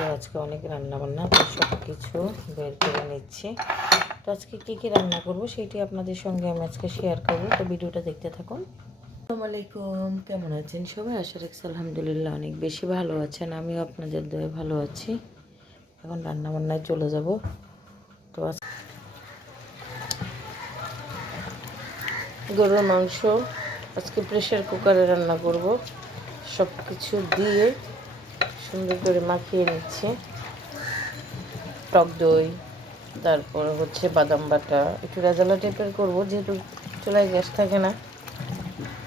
তো আজকে অনেক রান্নাবান্না, তো সব কিছু বের করে নিচ্ছি। তো আজকে কী রান্না করব সেটি আপনাদের সঙ্গে আমি আজকে শেয়ার করব। তো ভিডিওটা দেখতে থাকুন। আসসালামু আলাইকুম, কেমন আছেন সবাই? আশা রাখছি আলহামদুলিল্লাহ অনেক বেশি ভালো আছেন। আমিও আপনাদের দয়ে ভালো আছি। এখন রান্নাবান্নায় চলে যাব। তো গরুর মাংস আজকে প্রেশার কুকারে রান্না করব। সব কিছু দিয়ে সুন্দর করে মাখিয়ে নিচ্ছে। টক দই, তারপরে হচ্ছে বাদাম বাটা, একটু রেজালা টাইপের করবো, যেহেতু চুলায় গ্যাস থাকে না,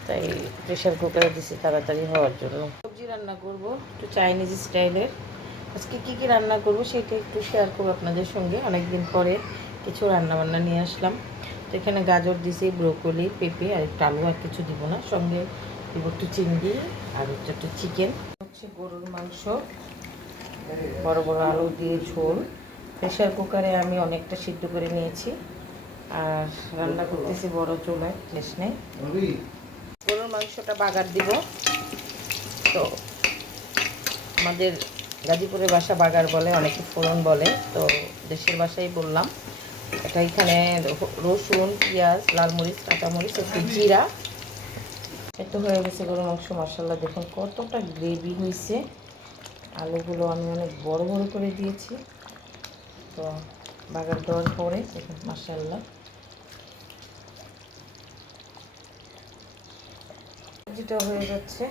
তাই প্রেশার কুকারে দিছি তাড়াতাড়ি হওয়ার জন্য। সবজি রান্না করব একটু চাইনিজ স্টাইলের। আজকে কী রান্না করব সেটা একটু শেয়ার করবো আপনাদের সঙ্গে। অনেক দিন পরে কিছু রান্নাবান্না নিয়ে আসলাম। তো এখানে গাজর দিছি, ব্রোকলি, পেঁপে আর একটু আলু, আর কিছু দিব না। সঙ্গে দিব একটু চিংড়ি আর হচ্ছে একটু চিকেন। হচ্ছে গরুর মাংস, বড় বড় আলু দিয়ে ঝোল। প্রেশার কুকারে আমি অনেকটা সিদ্ধ করে নিয়েছি, আর রান্না করতেছি বড় চুলায়, গ্যাস নেই। গরুর মাংসটা বাগার দিব। তো আমাদের গাজীপুরের বাসা বাগার বলে, অনেকে ফোড়ন বলে, তো দেশের বাসায় বললাম। এটা এখানে রসুন, পেঁয়াজ, লাল মরিচ, কাঁচামরিচ, একটু জিরা, এত হয়ে গেছে গরুর মাংস। মশলা দেখুন কতটা গ্রেভি হয়েছে। আলুগুলো আমি অনেক বড় বড় করে দিয়েছি। তো বাগার দেওয়ার পরে দেখুন মাশাআল্লাহ যেটা হয়ে যাচ্ছে,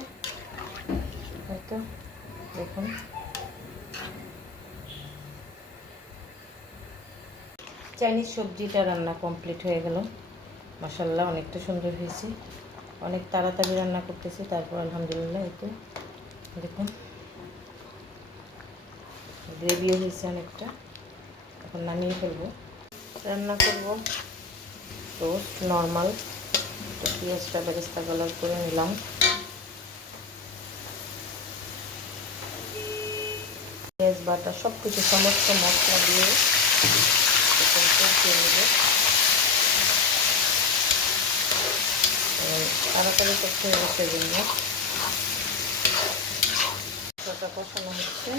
হয়তো দেখুন চাইনিজ সবজিটা রান্না কমপ্লিট হয়ে গেল। মাশাআল্লাহ অনেকটা সুন্দর হয়েছে। অনেক তাড়াতাড়ি রান্না করতেছি, তারপর আলহামদুলিল্লাহ এতে দেখুন গ্রেভিও হয়েছে অনেকটা। এখন নামিয়ে ফেলবো। রান্না করব টোস্ট নর্মাল। তো পেঁয়াজটা বেরেস্তা কালার করে নিলাম। পেঁয়াজ বাটা সব কিছু সমস্ত মশলা দিয়ে কষিয়ে নেব। তাড়াতাড়ি করতে হবে সেজন্য মশলাটা কষানো হচ্ছে।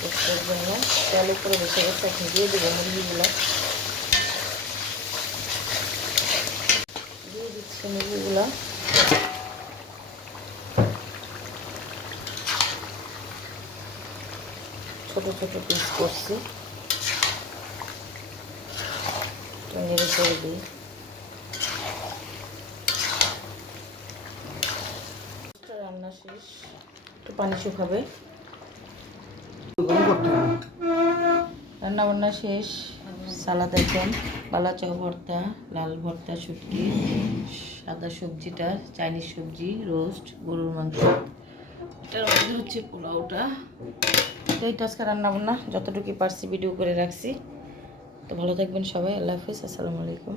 টেস্টের জন্য তেল উপরে বসে গেছে, এখন দিয়ে দেবো মুরগিগুলো। দিয়ে দিচ্ছি মুরগিগুলো। ছোট ছোট পিস করছি, নেড়ে করে দিই। রান্না শেষ, একটু পানি শুকাবে। রান্না বান্না শেষ। সালাদ আইটেম, কালা চাউ ভর্তা, লাল ভর্তা, শুটকি, সাদা সবজিটা চাইনিজ সবজি, রোস্ট, গরুর মাংস, এটার মধ্যে হচ্ছে পোলাওটা। তো এইটা আজকে রান্না বান্না যতটুকু পারছি ভিডিও করে রাখছি। তো ভালো থাকবেন সবাই। আল্লাহ হাফিজ, আসসালামু আলাইকুম।